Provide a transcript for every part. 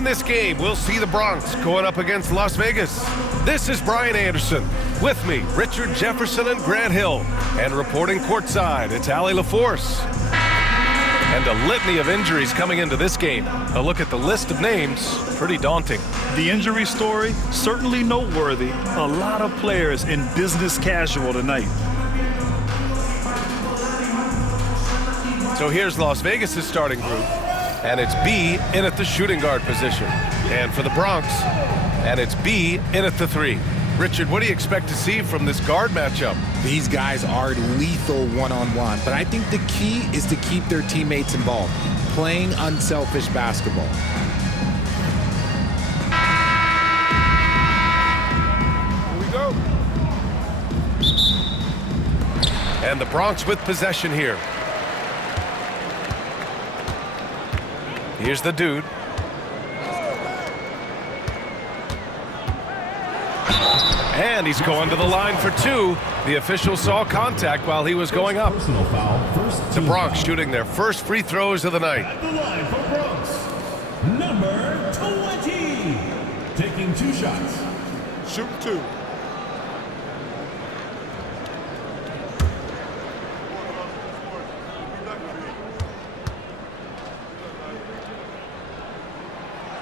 In this game, we'll see the Bronx going up against Las Vegas. This is Brian Anderson. With me, Richard Jefferson and Grant Hill. And reporting courtside, it's Allie LaForce. And a litany of injuries coming into this game. A look at the list of names, pretty daunting. The injury story, certainly noteworthy. A lot of players in business casual tonight. So here's Las Vegas' starting group. And it's B in at the shooting guard position. And for the Bronx, and it's B in at the 3. Richard, what do you expect to see from this guard matchup? These guys are lethal one-on-one, but I think the key is to keep their teammates involved, playing unselfish basketball. Here we go. And the Bronx with possession here. Here's the dude. And he's going to the line for 2. The official saw contact while he was going up. The Bronx shooting their first free throws of the night. At the line for Bronx, number 20. Taking 2 shots. Shoot 2.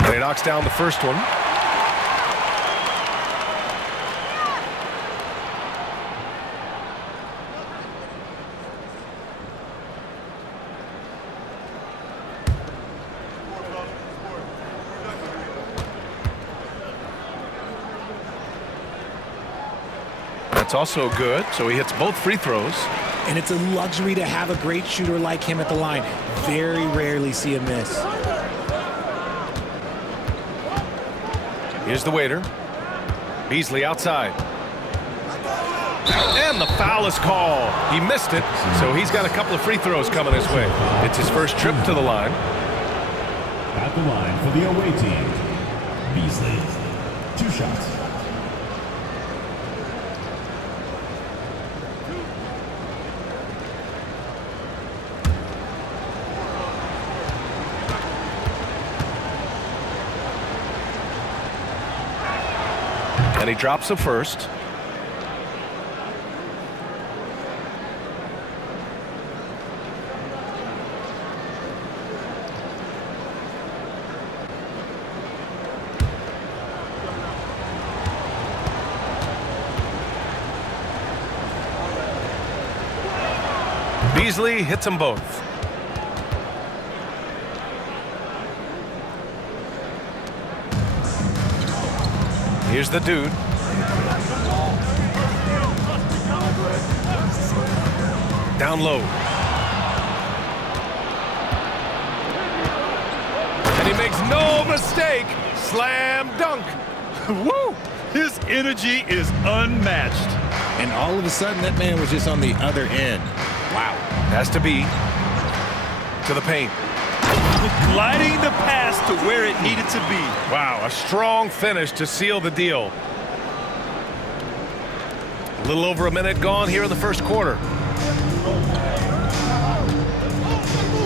And he knocks down the first one. That's also good, so he hits both free throws. And it's a luxury to have a great shooter like him at the line. Very rarely see a miss. Here's the waiter. Beasley outside. And the foul is called. He missed it, so he's got a couple of free throws coming his way. It's his first trip to the line. At the line for the away team, Beasley. 2 shots. And he drops the first. Beasley hits them both. Here's the dude. Down low. And he makes no mistake. Slam dunk. Woo! His energy is unmatched. And all of a sudden, that man was just on the other end. Wow. Has to be to the paint. Gliding the pass to where it needed to be. Wow, a strong finish to seal the deal. A little over a minute gone here in the first quarter.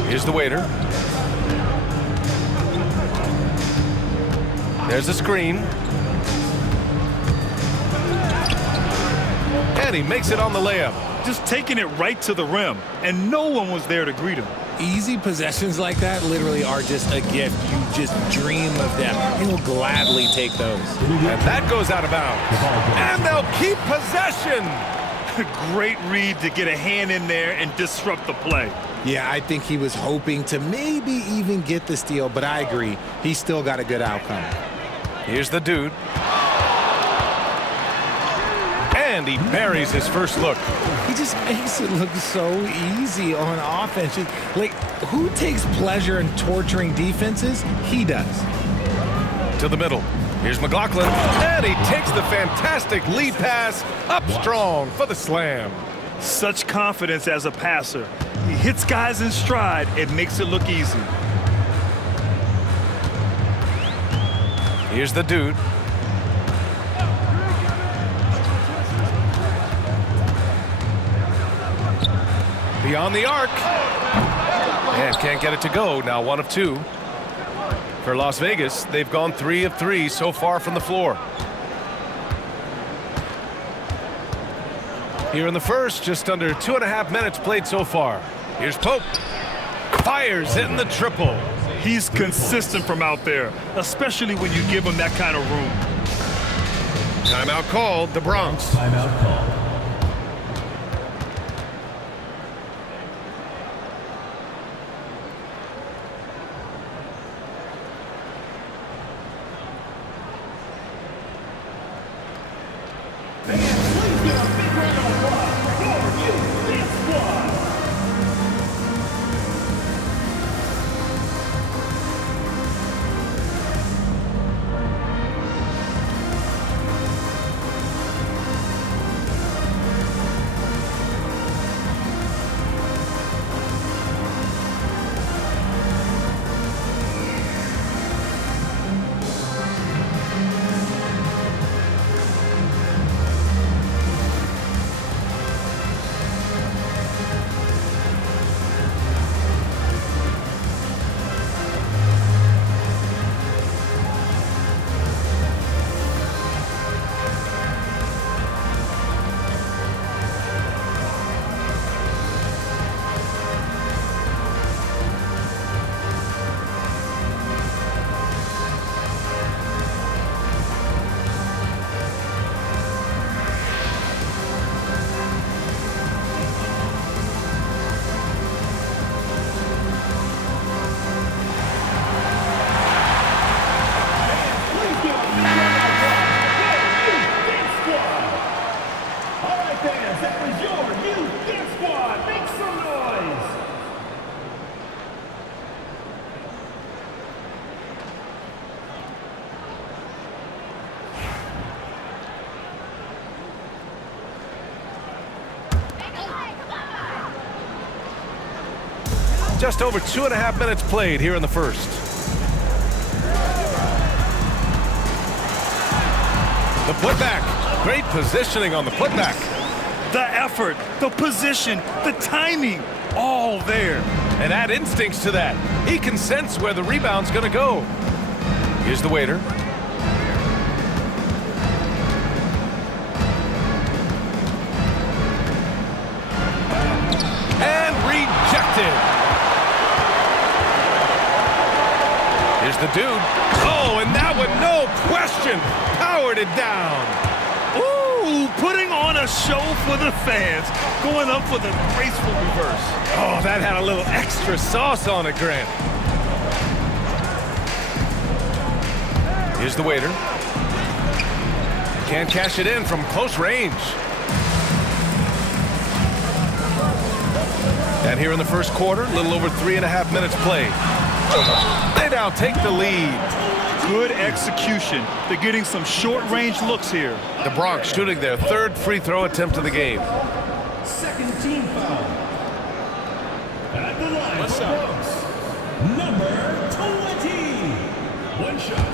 Here's the waiter. There's the screen. And he makes it on the layup. Just taking it right to the rim, and no one was there to greet him. Easy possessions like that literally are just a gift. You just dream of them. He'll gladly take those. And that goes out of bounds. And they'll keep possession. Great read to get a hand in there and disrupt the play. Yeah, I think he was hoping to maybe even get the steal, but I agree. He still got a good outcome. Here's the dude. And he buries his first look. He just makes it look so easy on offense. Like, who takes pleasure in torturing defenses? He does. To the middle. Here's McLaughlin. And he takes the fantastic lead pass up strong for the slam. Such confidence as a passer. He hits guys in stride and makes it look easy. Here's the dude. Beyond the arc. And can't get it to go. Now 1 of 2. For Las Vegas, they've gone 3 of 3 so far from the floor. Here in the first, just under 2.5 minutes played so far. Here's Pope. Fires hitting the triple. He's consistent from out there, especially when you give him that kind of room. Timeout called, the Bronx. Timeout call. Just over 2.5 minutes played here in the first. The putback. Great positioning on the putback. The effort, the position, the timing, all there. And add instincts to that. He can sense where the rebound's going to go. Here's the waiter. And rejected. Here's the dude. Oh, and that one, no question, powered it down. Ooh, putting on a show for the fans, going up for the graceful reverse. Oh, that had a little extra sauce on it, Grant. Here's the waiter. Can't cash it in from close range. And here in the first quarter, a little over 3.5 minutes played. They now take the lead. Good execution. They're getting some short-range looks here. The Bronx shooting their third free throw attempt of the game. Second team foul. At the line for Bronx, number 20. One shot.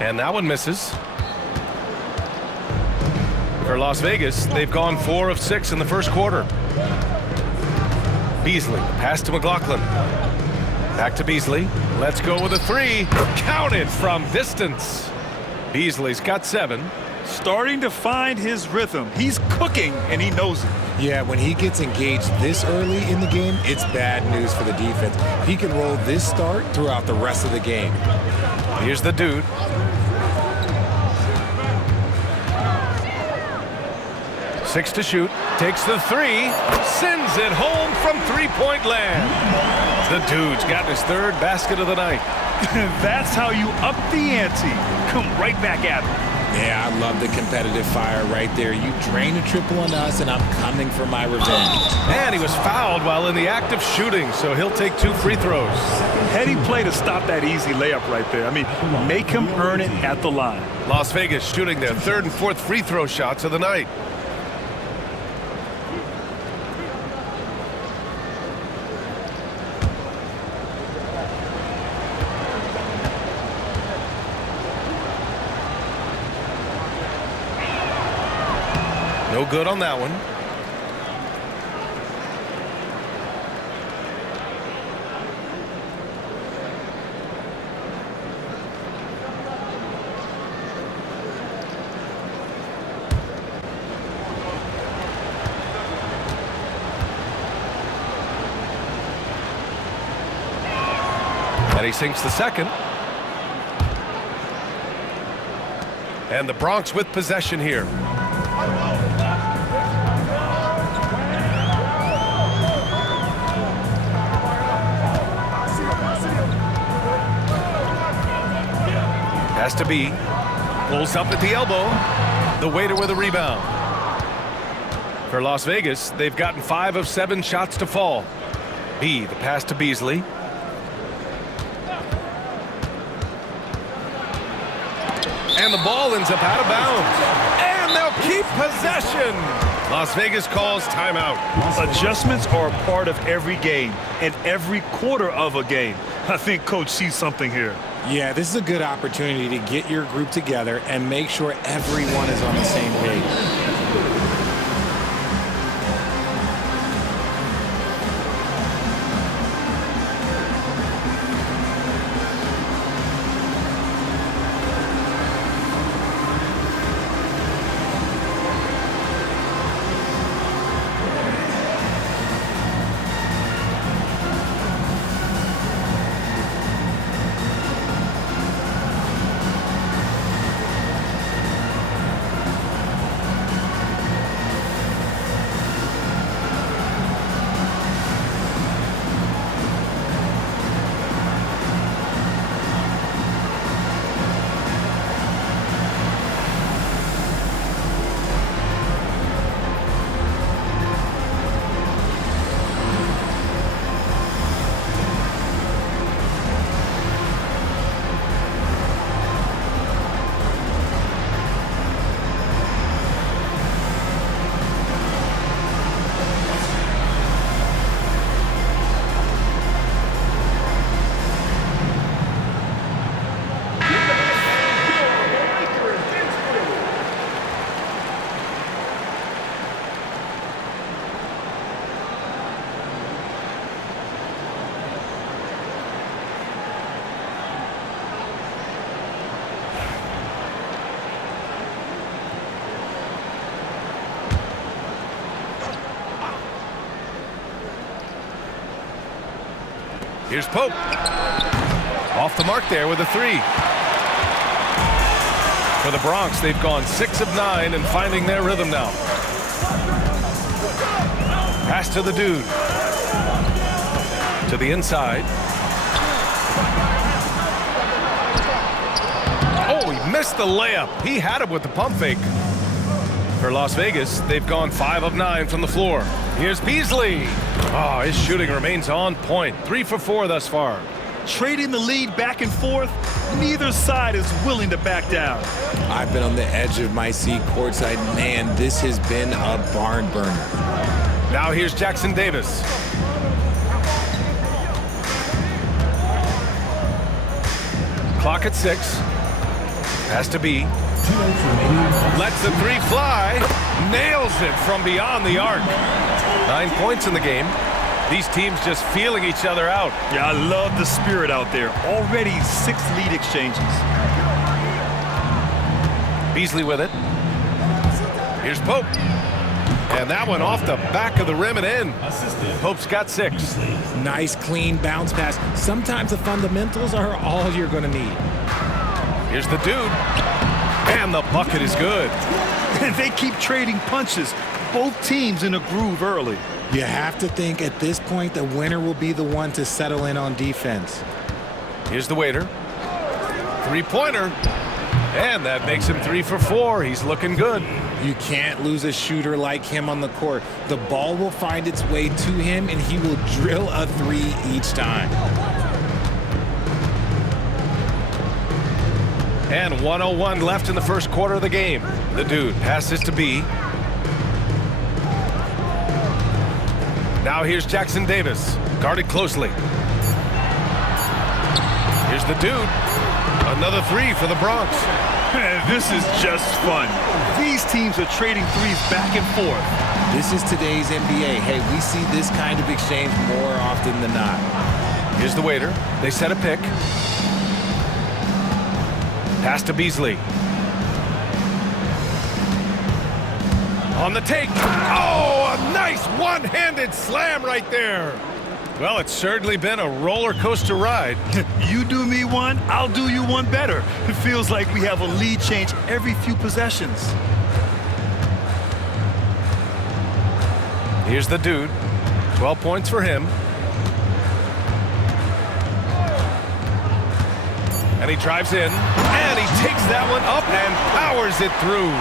And that one misses. For Las Vegas, they've gone 4 of 6 in the first quarter. Beasley, pass to McLaughlin. Back to Beasley. Let's go with a 3. Counted from distance. Beasley's got 7. Starting to find his rhythm. He's cooking, and he knows it. Yeah, when he gets engaged this early in the game, it's bad news for the defense. He can roll this start throughout the rest of the game. Here's the dude. Six to shoot, takes the 3, sends it home from three-point land. The dude's got his third basket of the night. That's how you up the ante. Come right back at him. Yeah, I love the competitive fire right there. You drain a triple on us, and I'm coming for my revenge. And he was fouled while in the act of shooting, so he'll take 2 free throws. Heady play to stop that easy layup right there. I mean, make him earn it at the line. Las Vegas shooting their third and fourth free throw shots of the night. No good on that one. And he sinks the second. And the Bronx with possession here. Has to be. Pulls up at the elbow. The waiter with a rebound. For Las Vegas, they've gotten 5 of 7 shots to fall. B, the pass to Beasley. And the ball ends up out of bounds. And they'll keep possession. Las Vegas calls timeout. Adjustments are a part of every game and every quarter of a game. I think Coach sees something here. Yeah, this is a good opportunity to get your group together and make sure everyone is on the same page. Here's Pope. Off the mark there with a 3. For the Bronx, they've gone 6 of 9 and finding their rhythm now. Pass to the dude. To the inside. Oh, he missed the layup. He had it with the pump fake. For Las Vegas, they've gone 5 of 9 from the floor. Here's Beasley. Oh, his shooting remains on point. 3 for 4 thus far. Trading the lead back and forth, neither side is willing to back down. I've been on the edge of my seat courtside. Man, this has been a barn burner. Now here's Jackson Davis. Clock at 6. Has to be. Lets the 3 fly. Nails it from beyond the arc. 9 points in the game. These teams just feeling each other out. Yeah, I love the spirit out there. Already 6 lead exchanges. Beasley with it. Here's Pope. And that one off the back of the rim and in. Pope's got 6. Nice, clean bounce pass. Sometimes the fundamentals are all you're going to need. Here's the dude. And the bucket is good. And they keep trading punches. Both teams in a groove early. You have to think at this point the winner will be the one to settle in on defense. Here's the waiter. 3-pointer. And that makes him 3 for 4. He's looking good. You can't lose a shooter like him on the court. The ball will find its way to him, and he will drill a 3 each time. And 1:01 left in the first quarter of the game. The dude passes to B. Now here's Jackson Davis, guarded closely. Here's the dude. Another 3 for the Bronx. Man, this is just fun. These teams are trading threes back and forth. This is today's NBA. Hey, we see this kind of exchange more often than not. Here's the waiter. They set a pick. Pass to Beasley. On the take. Oh, a nice one-handed slam right there. Well, it's certainly been a roller coaster ride. You do me one, I'll do you one better. It feels like we have a lead change every few possessions. Here's the dude. 12 points for him. And he drives in, and he takes that one up and powers it through.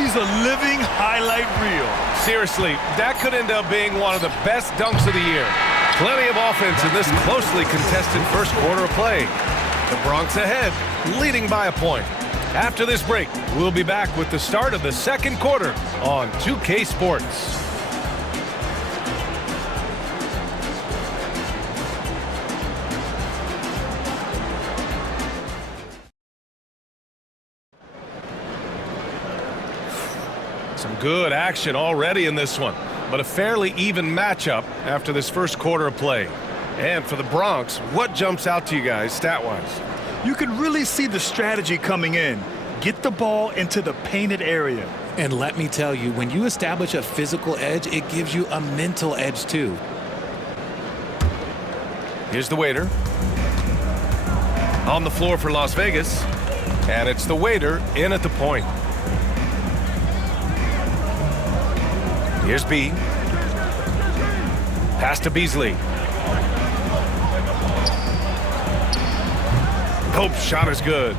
He's a living highlight reel. Seriously, that could end up being one of the best dunks of the year. Plenty of offense in this closely contested first quarter of play. The Bronx ahead, leading by a point. After this break, we'll be back with the start of the second quarter on 2K Sports. Some good action already in this one, but a fairly even matchup after this first quarter of play. And for the Bronx, what jumps out to you guys stat-wise? You can really see the strategy coming in. Get the ball into the painted area. And let me tell you, when you establish a physical edge, it gives you a mental edge too. Here's the waiter. On the floor for Las Vegas. And it's the waiter in at the point. Here's B. Pass to Beasley. Pope's shot is good.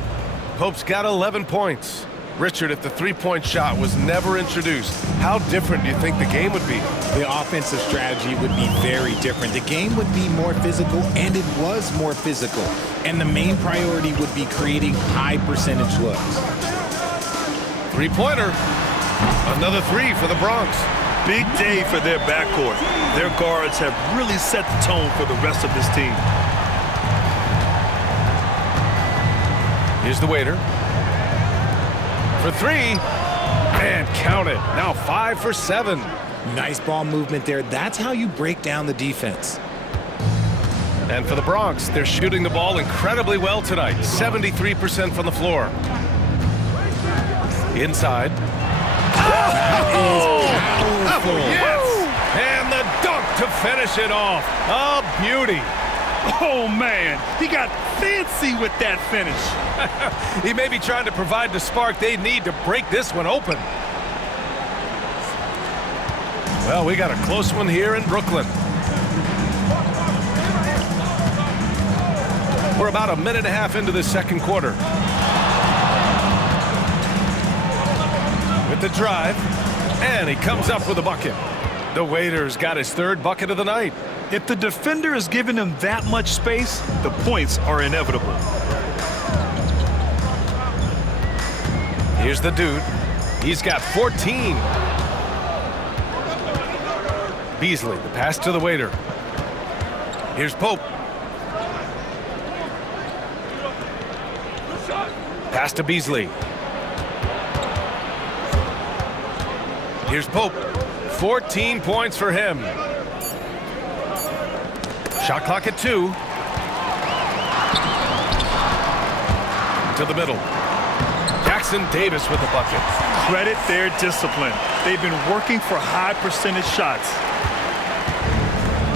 Pope's got 11 points. Richard, if the three-point shot was never introduced, how different do you think the game would be? The offensive strategy would be very different. The game would be more physical, and it was more physical. And the main priority would be creating high percentage looks. Three-pointer. Another three for the Bronx. Big day for their backcourt. Their guards have really set the tone for the rest of this team. Here's the waiter. For three. And count it. Now 5 for 7. Nice ball movement there. That's how you break down the defense. And for the Bronx, they're shooting the ball incredibly well tonight. 73% from the floor. Inside. Powerful. Yes! And the dunk to finish it off. A beauty. Oh, man, he got fancy with that finish. He may be trying to provide the spark they need to break this one open. Well, we got a close one here in Brooklyn. We're about a minute and a half into the second quarter. With the drive, and he comes up with a bucket. The waiter's got his third bucket of the night. If the defender is giving him that much space, the points are inevitable. Here's the dude. He's got 14. Beasley, the pass to the waiter. Here's Pope. Pass to Beasley. Here's Pope. 14 points for him. Shot clock at 2. To the middle. Jackson Davis with the bucket. Credit their discipline. They've been working for high percentage shots.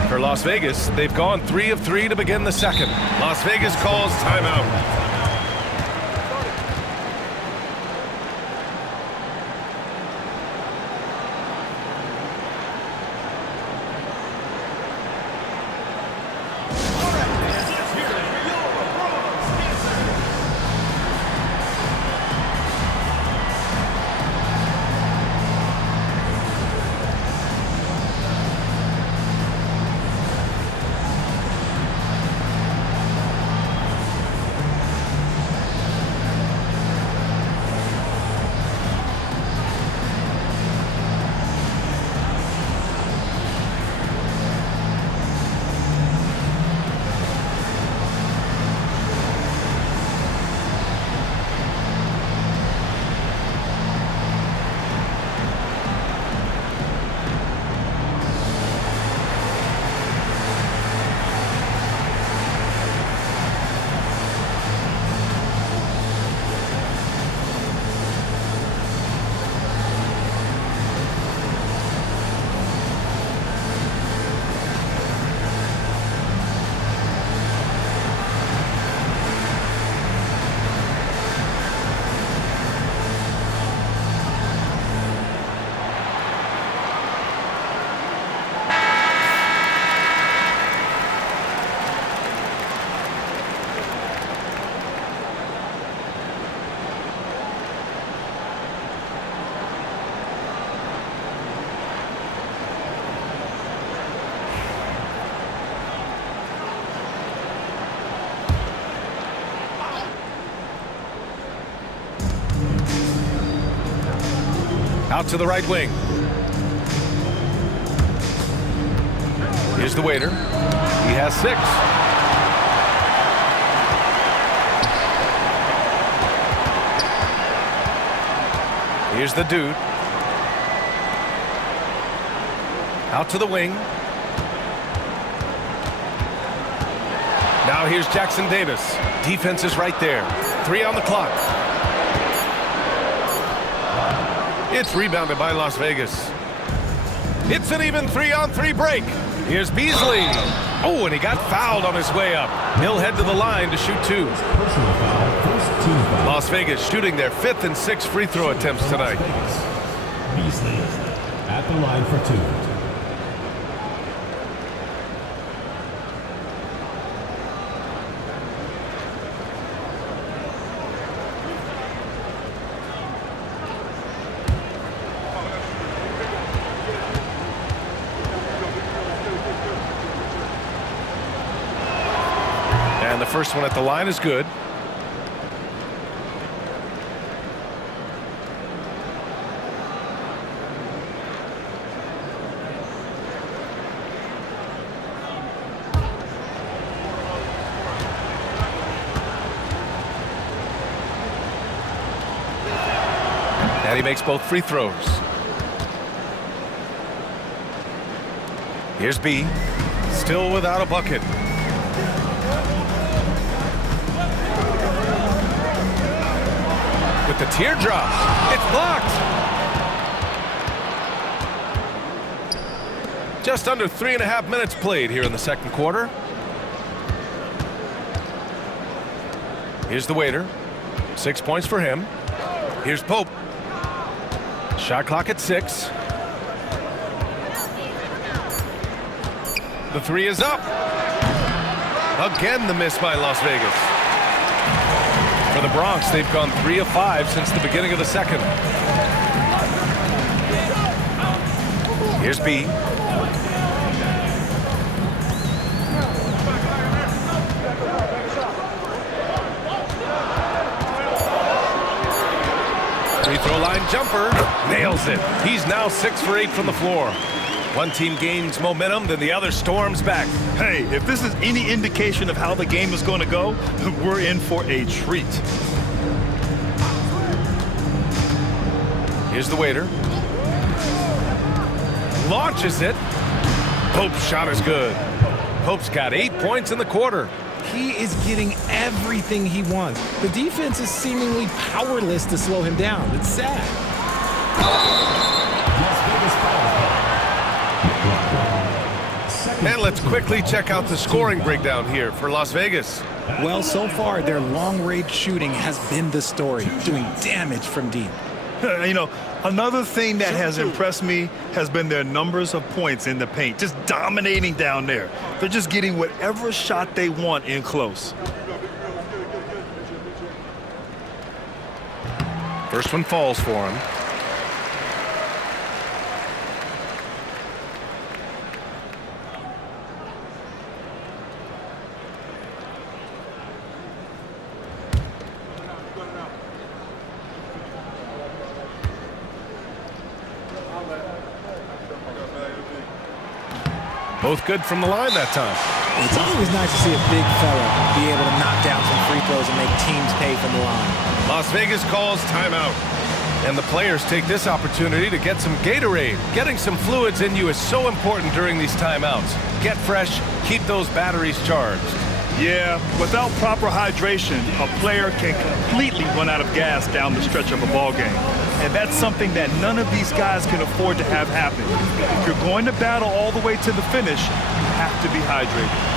For Las Vegas, they've gone 3 of 3 to begin the second. Las Vegas calls timeout. Out to the right wing. Here's the waiter. He has 6. Here's the dude. Out to the wing. Now here's Jackson Davis. Defense is right there. 3 on the clock. It's rebounded by Las Vegas. It's an even 3-on-3 break. Here's Beasley. Oh, and he got fouled on his way up. He'll head to the line to shoot 2. Las Vegas shooting their 5th and 6th free throw attempts tonight. Beasley at the line for 2. And the first one at the line is good. And he makes both free throws. Here's B. Still without a bucket. With the teardrop. It's blocked. Just under 3.5 minutes played here in the second quarter. Here's the waiter. 6 points for him. Here's Pope. Shot clock at 6. The 3 is up. Again, the miss by Las Vegas. For the Bronx, they've gone 3 of 5 since the beginning of the second. Here's B. Free throw line jumper. Nails it. He's now 6 for 8 from the floor. One team gains momentum, then the other storms back. Hey, if this is any indication of how the game is going to go, we're in for a treat. Here's the waiter. Launches it. Pope's shot is good. Pope's got 8 points in the quarter. He is getting everything he wants. The defense is seemingly powerless to slow him down. It's sad. And let's quickly check out the scoring breakdown here for Las Vegas. Well, so far, their long-range shooting has been the story, doing damage from deep. You know, another thing that has impressed me has been their numbers of points in the paint, just dominating down there. They're just getting whatever shot they want in close. First one falls for him. Both good from the line that time. It's always nice to see a big fella be able to knock down some free throws and make teams pay from the line. Las Vegas calls timeout. And the players take this opportunity to get some Gatorade. Getting some fluids in you is so important during these timeouts. Get fresh, keep those batteries charged. Yeah, without proper hydration, a player can completely run out of gas down the stretch of a ball game. And that's something that none of these guys can afford to have happen. If you're going to battle all the way to the finish, you have to be hydrated.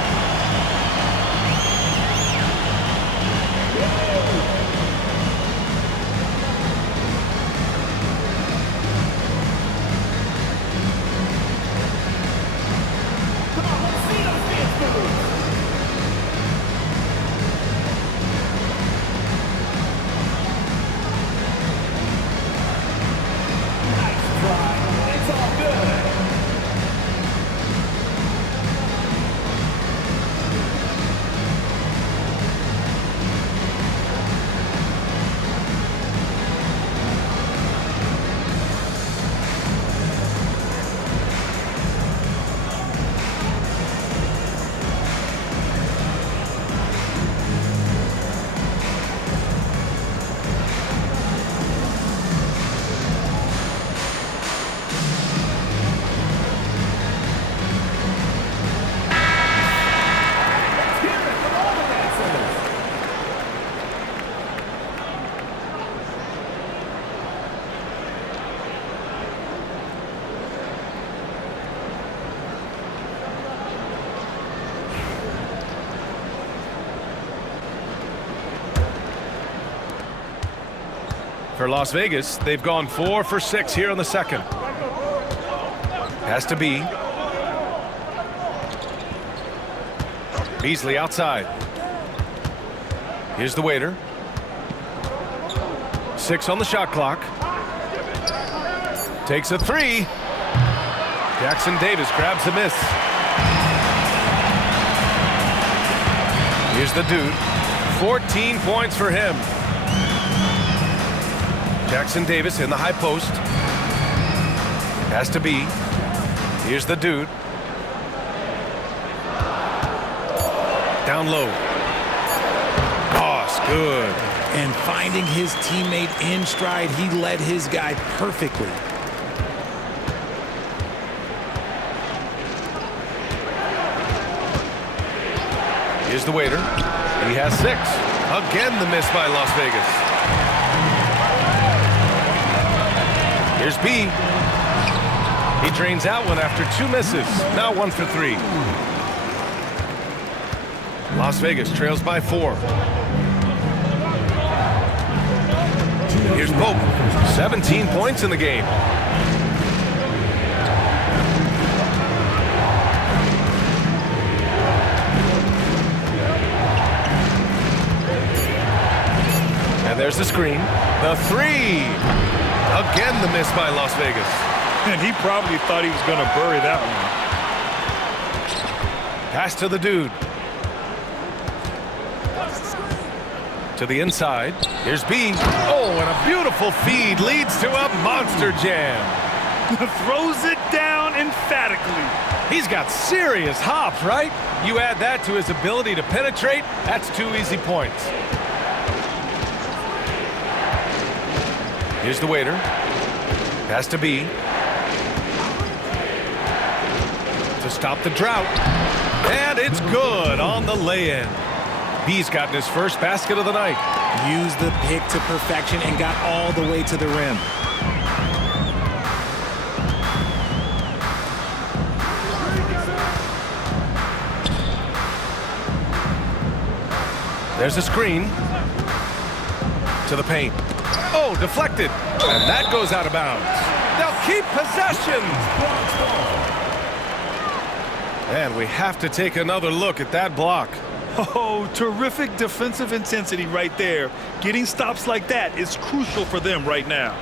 For Las Vegas, they've gone 4 for 6 here in the second. Has to be. Beasley outside. Here's the waiter. 6 on the shot clock. Takes a 3. Jackson Davis grabs a miss. Here's the dude. 14 points for him. Jackson Davis in the high post. Has to be. Here's the dude. Down low. Goss, good. And finding his teammate in stride, he led his guy perfectly. Here's the waiter. He has 6. Again, the miss by Las Vegas. Here's B. He drains out one after 2 misses. Now 1 for 3. Las Vegas trails by 4. Here's Pope. 17 points in the game. And there's the screen. The 3. Again, the miss by Las Vegas. And he probably thought he was going to bury that one. Pass to the dude. To the inside. Here's B. Oh, and a beautiful feed leads to a monster jam. Throws it down emphatically. He's got serious hops, right? You add that to his ability to penetrate, that's 2 easy points. Here's the waiter. Has to be. To stop the drought. And it's good on the lay-in. B's gotten his first basket of the night. Used the pick to perfection and got all the way to the rim. There's a screen. To the paint. Oh, deflected. And that goes out of bounds. They'll keep possession. And we have to take another look at that block. Oh, terrific defensive intensity right there. Getting stops like that is crucial for them right now.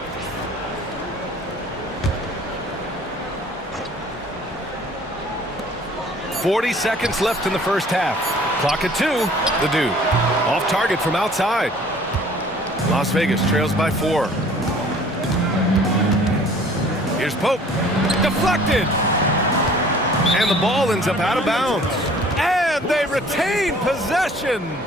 .40 seconds left in the first half. Clock at 2. The dude. Off target from outside. Las Vegas trails by 4. Here's Pope. Deflected. And the ball ends up out of bounds. And they retain possession.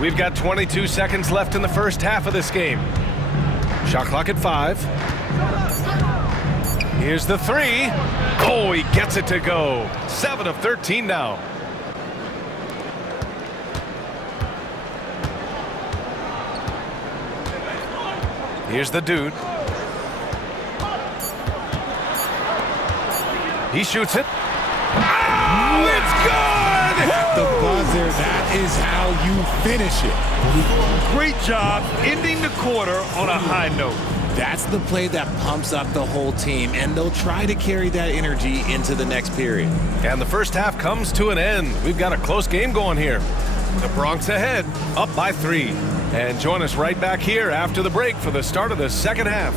We've got 22 seconds left in the first half of this game. Shot clock at 5. Here's the 3. Oh, he gets it to go. 7 of 13 now. Here's the dude. He shoots it. Oh, it's good! The buzzer, that is how you finish it. Great job ending the quarter on a high note. That's the play that pumps up the whole team, and they'll try to carry that energy into the next period. And the first half comes to an end. We've got a close game going here. The Bronx ahead, up by 3. And join us right back here after the break for the start of the second half.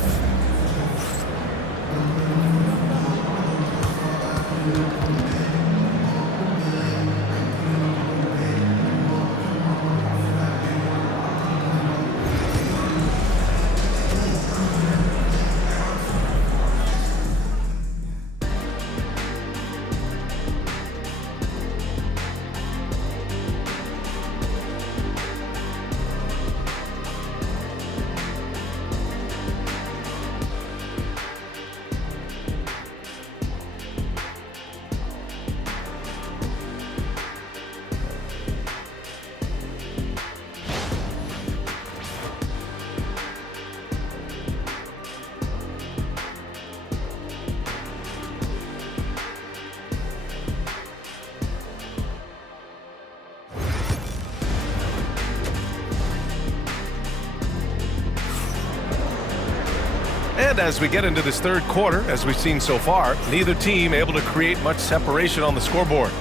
And as we get into this third quarter, as we've seen so far, neither team able to create much separation on the scoreboard.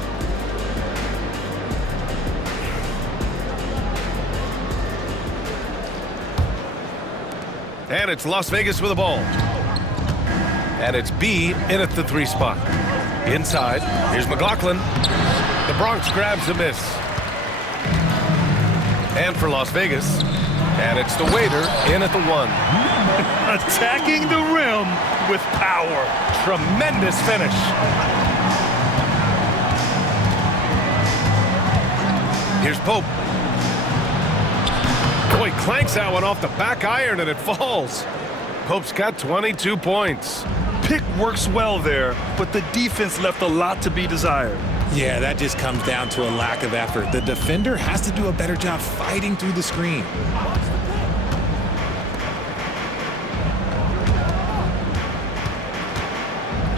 And it's Las Vegas with the ball. And it's B in at the 3 spot. Inside, here's McLaughlin. The Bronx grabs a miss. And for Las Vegas, and it's the waiter in at the 1. Attacking the rim with power. Tremendous finish. Here's Pope. Boy, clanks that one off the back iron and it falls. Pope's got 22 points. Pick works well there, but the defense left a lot to be desired. Yeah, that just comes down to a lack of effort. The defender has to do a better job fighting through the screen.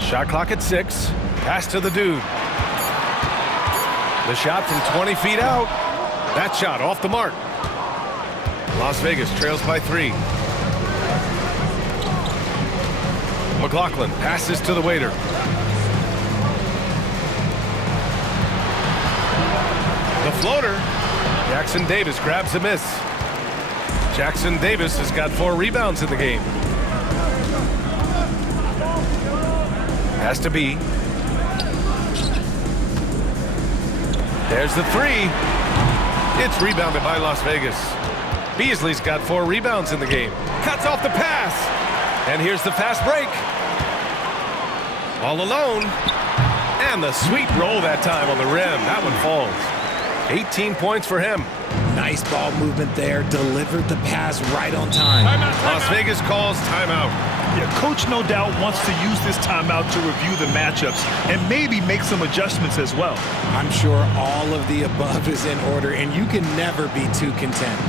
Shot clock at 6. Pass to the dude. The shot from 20 feet out. That shot off the mark. Las Vegas trails by 3. McLaughlin passes to the waiter. The floater. Jackson Davis grabs a miss. Jackson Davis has got 4 rebounds in the game. Has to be. There's the 3. It's rebounded by Las Vegas. Beasley's got 4 rebounds in the game. Cuts off the pass. And here's the fast break. All alone. And the sweet roll that time on the rim. That one falls. 18 points for him. Nice ball movement there. Delivered the pass right on time. Las Vegas calls timeout. Yeah, coach no doubt wants to use this timeout to review the matchups and maybe make some adjustments as well. I'm sure all of the above is in order, and you can never be too content.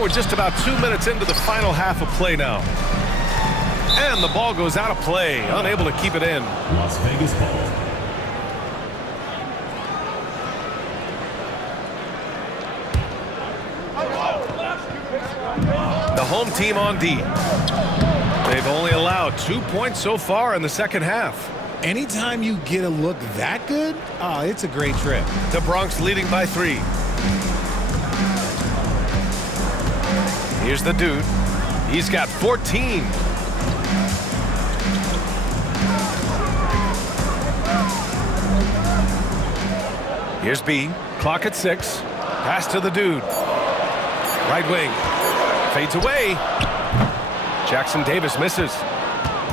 We're just about 2 minutes into the final half of play now. And the ball goes out of play, unable to keep it in. Las Vegas ball. The home team on D. They've only allowed 2 points so far in the second half. Anytime you get a look that good, it's a great trip. The Bronx leading by 3. Here's the dude. He's got 14. Here's B. Clock at 6. Pass to the dude. Right wing. Fades away. Jackson Davis misses.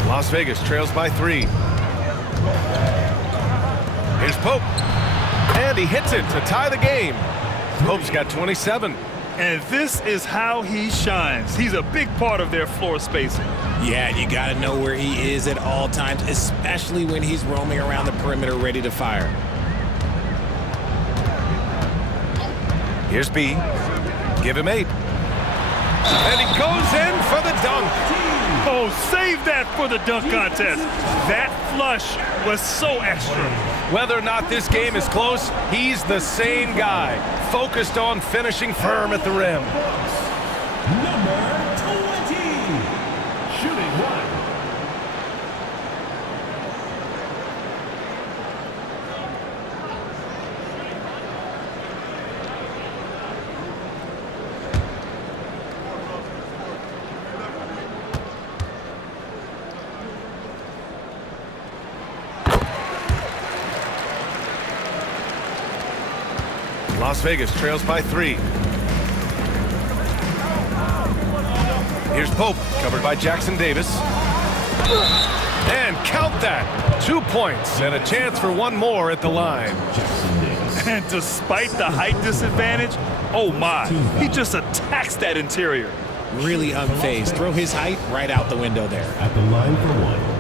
Las Vegas trails by 3. Here's Pope. And he hits it to tie the game. Pope's got 27. And this is how he shines. He's a big part of their floor spacing. Yeah, you got to know where he is at all times, especially when he's roaming around the perimeter ready to fire. Here's B. Give him 8. And he goes in for the dunk. Oh, save that for the dunk contest. That flush was so extra. Whether or not this game is close, he's the same guy, focused on finishing firm at the rim. Number 20, shooting 1. Las Vegas trails by 3. Here's Pope, covered by Jackson Davis. And count that. 2 points and a chance for one more at the line. And despite the height disadvantage, oh my, he just attacks that interior. Really unfazed. Throw his height right out the window there. At the line for 1.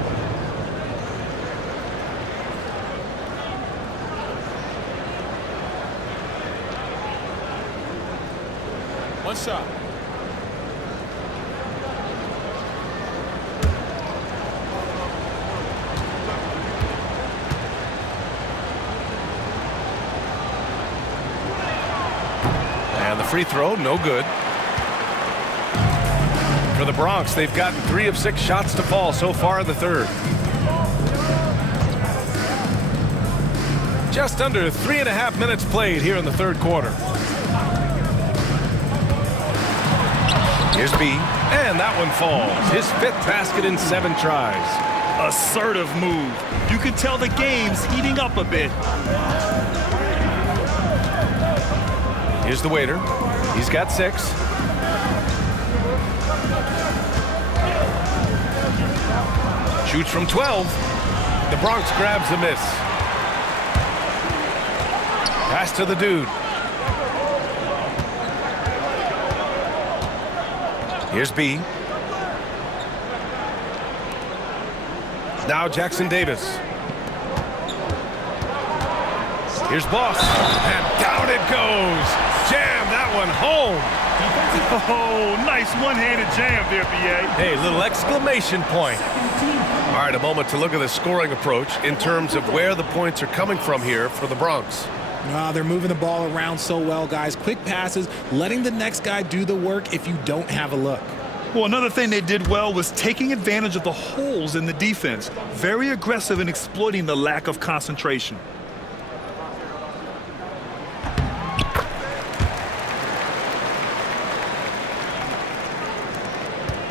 One shot. And the free throw, no good. For the Bronx, they've gotten 3 of 6 shots to fall so far in the third. Just under 3.5 minutes played here in the third quarter. Here's B, and that one falls. His 5th basket in 7 tries. Assertive move. You can tell the game's heating up a bit. Here's the waiter. He's got 6. Shoots from 12. The Bronx grabs the miss. Pass to the dude. Here's B. Now Jackson Davis. Here's Boss. And down it goes. Jam that one home. Oh, nice one-handed jam there, B.A. Hey, little exclamation point. All right, a moment to look at the scoring approach in terms of where the points are coming from here for the Bronx. They're moving the ball around so well, guys. Quick passes, letting the next guy do the work if you don't have a look. Well, another thing they did well was taking advantage of the holes in the defense. Very aggressive in exploiting the lack of concentration.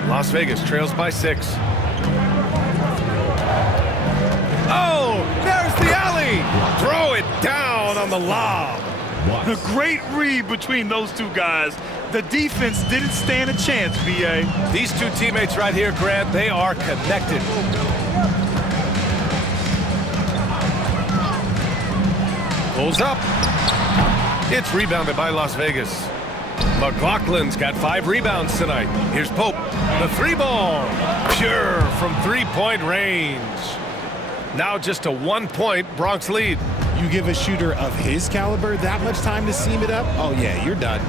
Las Vegas trails by 6. Oh, there's the alley. Throw it down on the lob. A great read between those two guys. The defense didn't stand a chance, B.A. These two teammates right here, Grant, they are connected. Pulls up. It's rebounded by Las Vegas. McLaughlin's got 5 rebounds tonight. Here's Pope. The 3-ball. Pure from 3-point range. Now just a 1-point Bronx lead. You give a shooter of his caliber that much time to seam it up? Oh, yeah, you're done.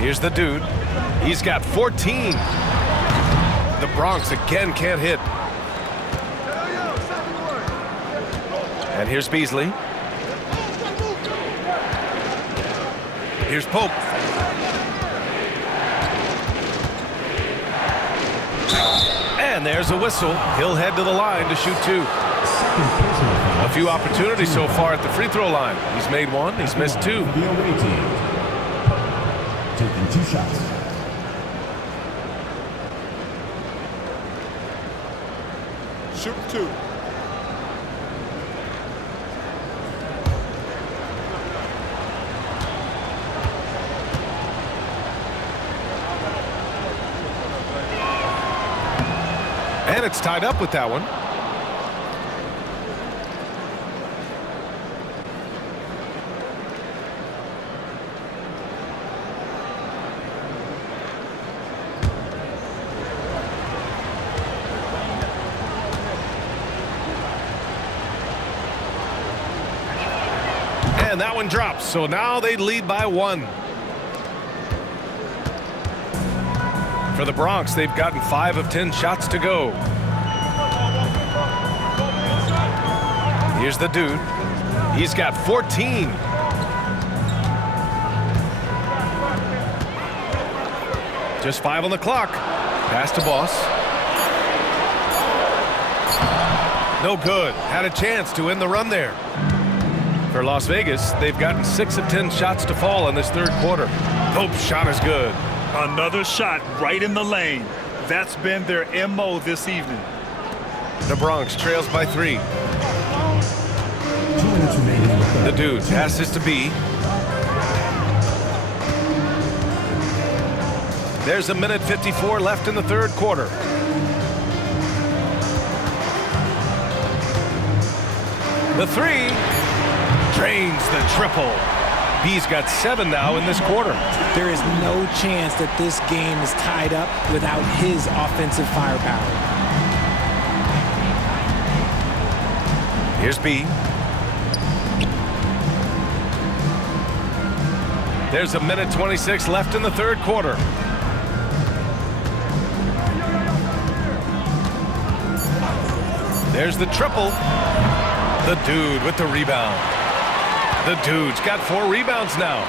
Here's the dude. He's got 14. The Bronx again can't hit. And here's Beasley. Here's Pope. And there's a whistle. He'll head to the line to shoot 2. A few opportunities so far at the free throw line. He's made 1. He's missed 2. The away team taking 2 shots. Shoot 2. And it's tied up with that one. And that one drops, so now they lead by 1. For the Bronx, they've gotten 5 of 10 shots to go. Here's the dude. He's got 14. Just 5 on the clock. Pass to Boss. No good. Had a chance to end the run there. For Las Vegas, they've gotten 6 of 10 shots to fall in this third quarter. Pope's shot is good. Another shot right in the lane. That's been their MO this evening. The Bronx trails by 3. The dude passes to B. There's 1:54 left in the third quarter. The 3 drains the triple. B's got 7 now in this quarter. There is no chance that this game is tied up without his offensive firepower. Here's B. There's 1:26 left in the third quarter. There's the triple. The dude with the rebound. The dude's got 4 rebounds now.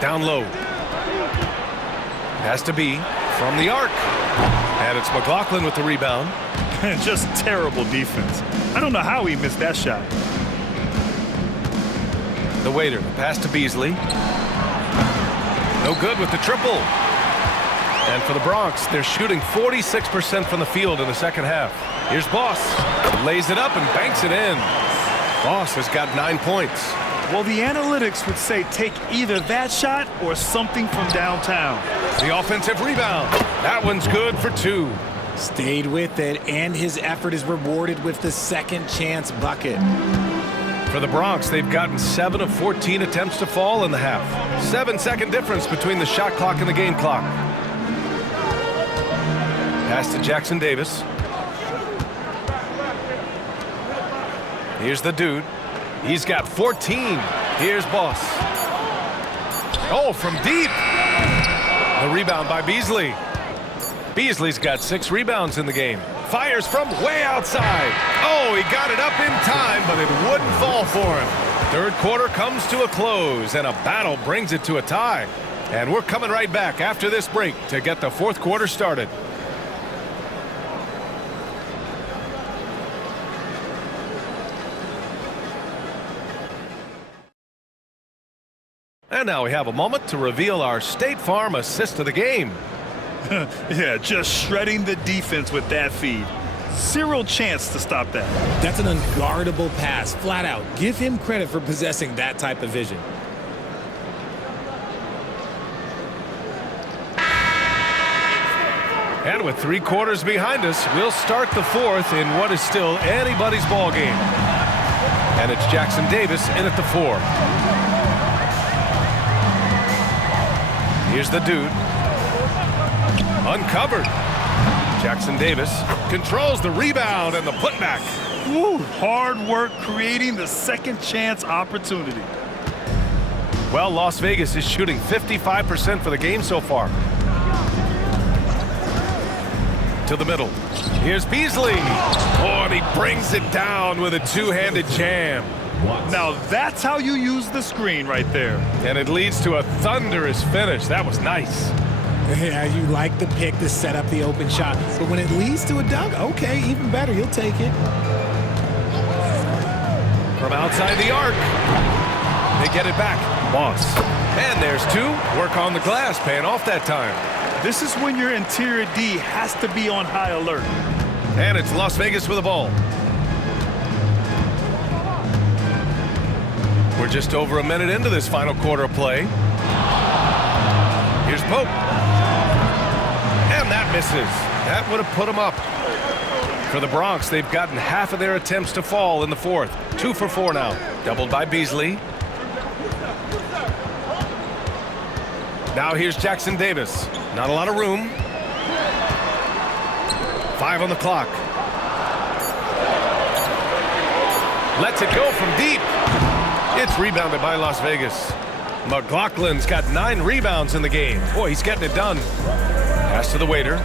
Down low. Pass to B from the arc. And it's McLaughlin with the rebound. Just terrible defense. I don't know how he missed that shot. The waiter, pass to Beasley. No good with the triple. And for the Bronx, they're shooting 46% from the field in the second half. Here's Boss. Lays it up and banks it in. Boss has got 9 points. Well, the analytics would say take either that shot or something from downtown. The offensive rebound. That one's good for 2. Stayed with it, and his effort is rewarded with the second chance bucket. For the Bronx, they've gotten 7 of 14 attempts to fall in the half. 7-second difference between the shot clock and the game clock. Pass to Jackson Davis. Here's the dude. He's got 14. Here's Boss. Oh, from deep. The rebound by Beasley. Beasley's got 6 rebounds in the game. Fires from way outside. Oh, he got it up in time, but it wouldn't fall for him. Third quarter comes to a close, and a battle brings it to a tie. And we're coming right back after this break to get the fourth quarter started. And now we have a moment to reveal our State Farm assist of the game. Yeah, just shredding the defense with that feed. Zero chance to stop that. That's an unguardable pass, flat out. Give him credit for possessing that type of vision. And with 3 quarters behind us, we'll start the fourth in what is still anybody's ball game. And it's Jackson Davis in at the 4. Here's the dude. Uncovered. Jackson Davis controls the rebound and the putback. Woo, hard work creating the second chance opportunity. Well, Las Vegas is shooting 55% for the game so far. To the middle. Here's Beasley. Oh, and he brings it down with a two-handed jam. Now that's how you use the screen right there. And it leads to a thunderous finish. That was nice. Yeah, you like the pick to set up the open shot. But when it leads to a dunk, okay, even better. You'll take it. From outside the arc. They get it back. Boss. And there's 2. Work on the glass, paying off that time. This is when your interior D has to be on high alert. And it's Las Vegas with the ball. We're just over a minute into this final quarter of play. Here's Pope. And that misses. That would have put him up. For the Bronx, they've gotten half of their attempts to fall in the fourth. 2 for 4 now. Doubled by Beasley. Now here's Jackson Davis. Not a lot of room. 5 on the clock. Lets it go from deep. It's rebounded by Las Vegas. McLaughlin's got 9 rebounds in the game. Boy, he's getting it done. Pass to the waiter.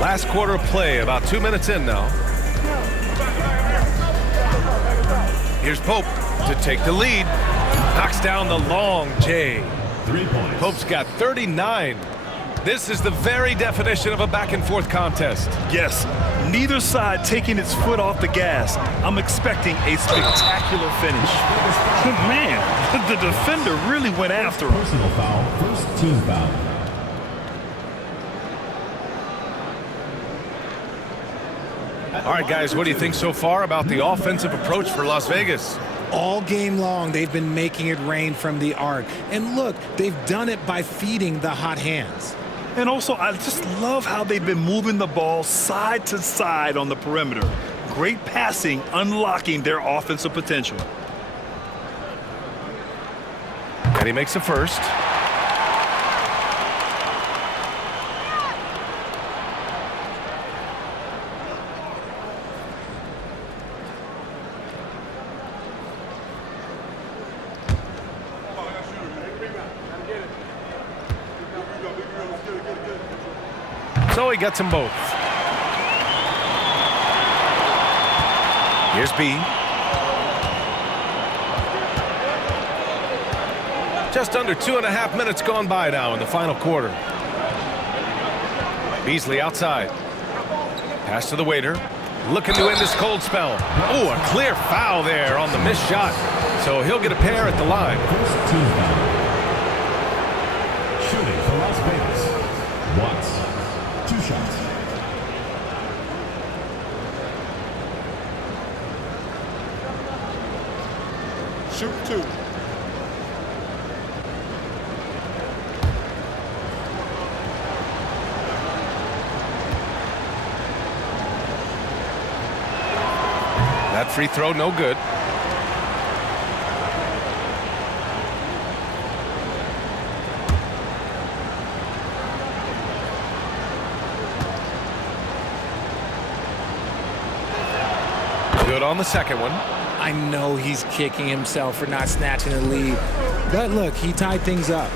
Last quarter of play, about 2 minutes in now. Here's Pope to take the lead. Knocks down the long J. 3 points. Pope's got 39. This is the very definition of a back-and-forth contest. Yes, neither side taking its foot off the gas. I'm expecting a spectacular finish. Man, the defender really went after him. Personal foul, first team foul. All right, guys, what do you think so far about the offensive approach for Las Vegas? All game long, they've been making it rain from the arc. And look, they've done it by feeding the hot hands. And also, I just love how they've been moving the ball side to side on the perimeter. Great passing, unlocking their offensive potential. And he makes the first. So he gets them both. Here's B. Just under 2.5 minutes gone by now in the final quarter. Beasley outside. Pass to the waiter. Looking to end this cold spell. Oh, a clear foul there on the missed shot. So he'll get a pair at the line. First team foul. Shooting for Las Vegas. Watts. 2 shots. Shoot 2. That free throw, no good. Good on the second one. I know he's kicking himself for not snatching the lead. But look, he tied things up.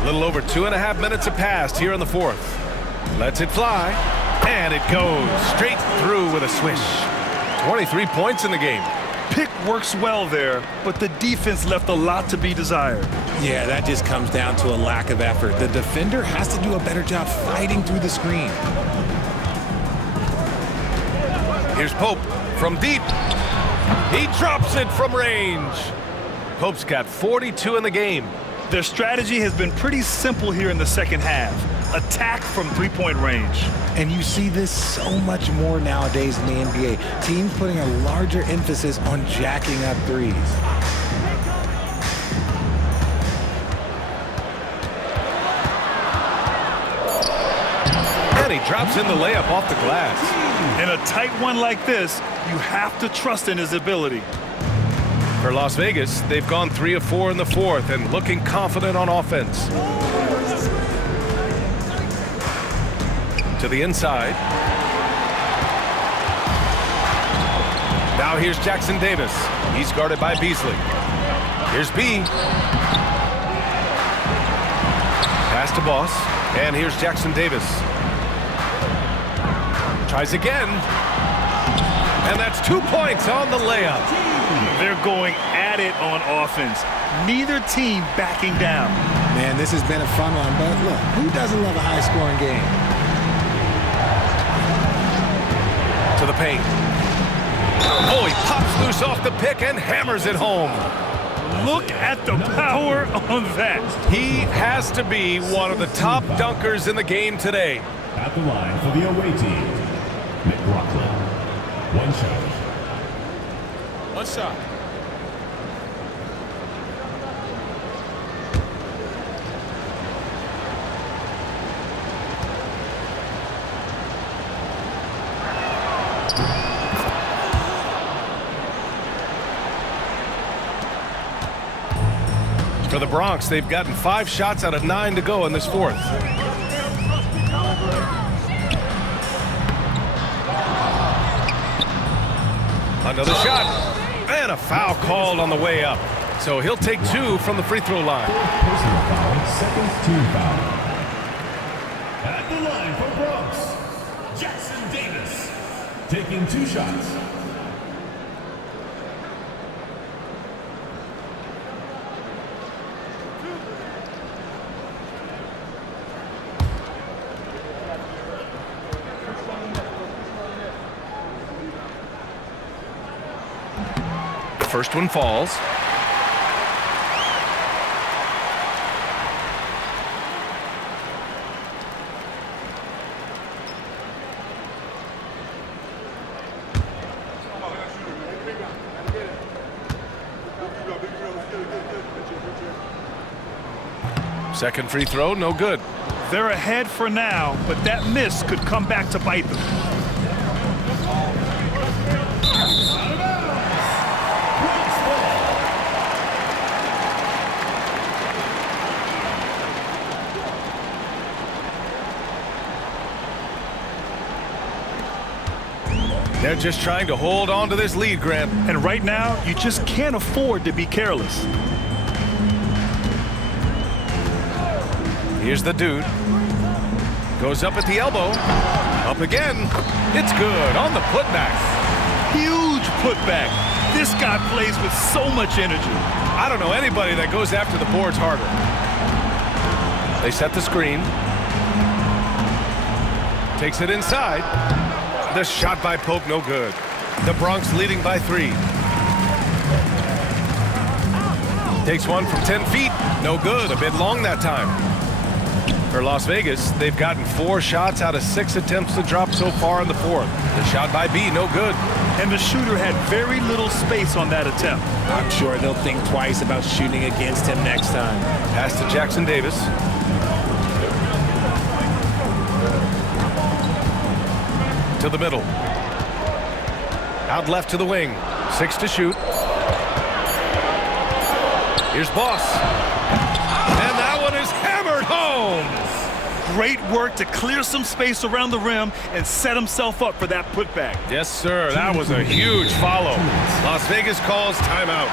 A little over 2.5 minutes have passed here in the fourth. Lets it fly, and it goes straight through with a swish. 23 points in the game. Pick works well there, but the defense left a lot to be desired. Yeah, that just comes down to a lack of effort. The defender has to do a better job fighting through the screen. Here's Pope from deep. He drops it from range. Pope's got 42 in the game. Their strategy has been pretty simple here in the second half. Attack from three-point range. And you see this so much more nowadays in the NBA. Teams putting a larger emphasis on jacking up threes. And he drops in the layup off the glass. In a tight one like this, you have to trust in his ability. For Las Vegas, they've gone 3 of 4 in the fourth and looking confident on offense. To the inside. Now here's Jackson Davis. He's guarded by Beasley. Here's B. Pass to Boss. And here's Jackson Davis. Tries again. And that's 2 points on the layup. They're going at it on offense. Neither team backing down. Man, this has been a fun one, but look, who doesn't love a high-scoring game? To the paint. Oh, he pops loose off the pick and hammers it home. Look at the power on that. He has to be one of the top dunkers in the game today. At the line for the away team, McLaughlin. 1 shot. 1 shot. For the Bronx, they've gotten 5 shots out of 9 to go in this fourth. Another shot, and a foul called on the way up. So he'll take 2 from the free throw line. Personal foul, second team foul. At the line for Bronx, Jackson Davis, taking 2 shots. First one falls. Second free throw, no good. They're ahead for now, but that miss could come back to bite them. They're just trying to hold on to this lead, Grant. And right now, you just can't afford to be careless. Here's the dude. Goes up at the elbow. Up again. It's good on the putback. Huge putback. This guy plays with so much energy. I don't know anybody that goes after the boards harder. They set the screen. Takes it inside. The shot by Pope, no good. The Bronx leading by 3. Takes one from 10 feet. No good. A bit long that time. For Las Vegas, they've gotten 4 shots out of 6 attempts to drop so far in the fourth. The shot by B, no good. And the shooter had very little space on that attempt. I'm sure they'll think twice about shooting against him next time. Pass to Jackson Davis. To the middle. Out left to the wing. 6 to shoot. Here's Boss. And that one is hammered home. Great work to clear some space around the rim and set himself up for that putback. Yes, sir. That was a huge follow. Las Vegas calls timeout.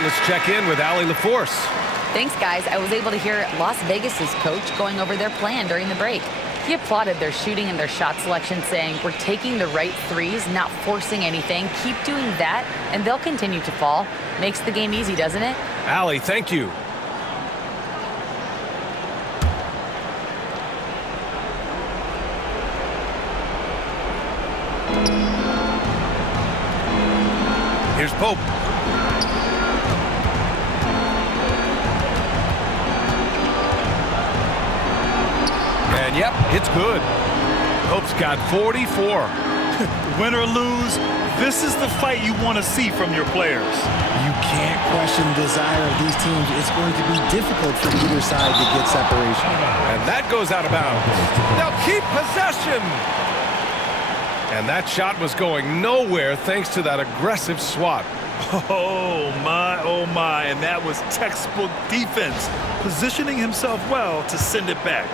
Let's check in with Allie LaForce. Thanks, guys. I was able to hear Las Vegas's coach going over their plan during the break. He applauded their shooting and their shot selection, saying, "We're taking the right threes, not forcing anything. Keep doing that, and they'll continue to fall." Makes the game easy, doesn't it? Allie, thank you. Here's Pope. And yep, it's good. Pope's got 44. Win or lose, this is the fight you want to see from your players. You can't question the desire of these teams. It's going to be difficult for either side to get separation. And that goes out of bounds. They'll keep possession. And that shot was going nowhere thanks to that aggressive swat. Oh my, and that was textbook defense, positioning himself well to send it back.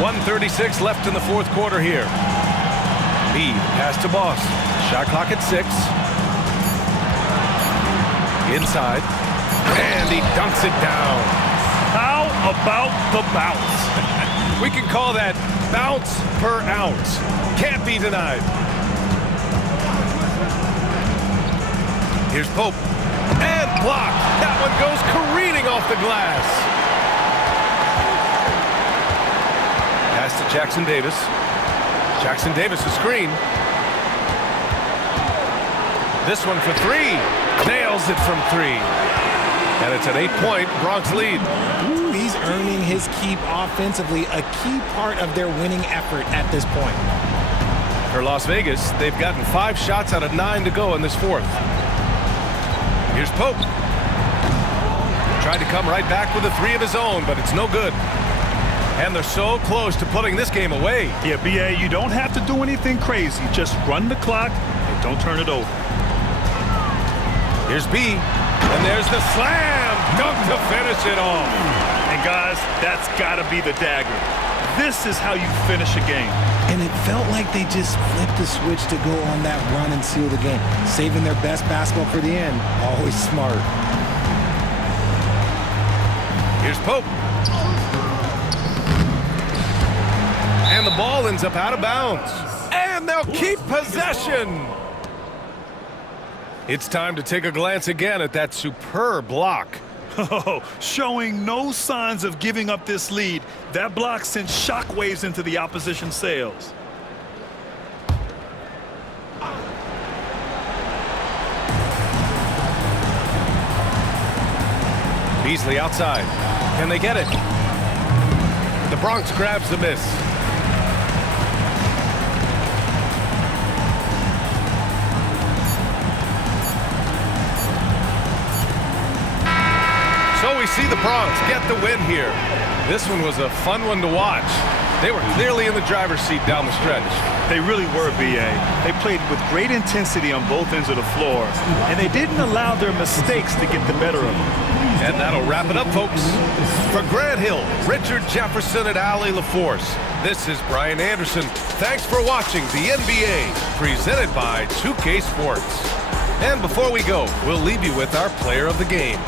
.136 left in the fourth quarter here. Lead pass to Boss. Shot clock at 6. Inside. And he dunks it down. How about the bounce? We can call that bounce per ounce. Can't be denied. Here's Pope. And blocked. That one goes careening off the glass. Pass to Jackson Davis. Jackson Davis, a screen. This one for 3. Nails it from 3. And it's an 8-point Bronx lead. Ooh, he's earning his keep offensively, a key part of their winning effort at this point. For Las Vegas, they've gotten 5 shots out of 9 to go in this fourth. Here's Pope. Tried to come right back with a 3 of his own, but it's no good. And they're so close to putting this game away. Yeah, BA, you don't have to do anything crazy. Just run the clock and don't turn it over. Here's B. And there's the slam dunk to finish it off. And guys, that's got to be the dagger. This is how you finish a game. And it felt like they just flipped the switch to go on that run and seal the game. Saving their best basketball for the end. Always smart. Here's Pope. And the ball ends up out of bounds. And they'll keep possession. It's time to take a glance again at that superb block. Oh, showing no signs of giving up this lead. That block sent shockwaves into the opposition sails. Beasley outside. Can they get it? The Bronx grabs the miss. So we see the Bronx get the win here. This one was a fun one to watch. They were clearly in the driver's seat down the stretch. They really were, BA. They played with great intensity on both ends of the floor, and they didn't allow their mistakes to get the better of them. And that'll wrap it up, folks. For Grant Hill, Richard Jefferson, and Allie LaForce, this is Brian Anderson. Thanks for watching the NBA, presented by 2K Sports. And before we go, we'll leave you with our player of the game.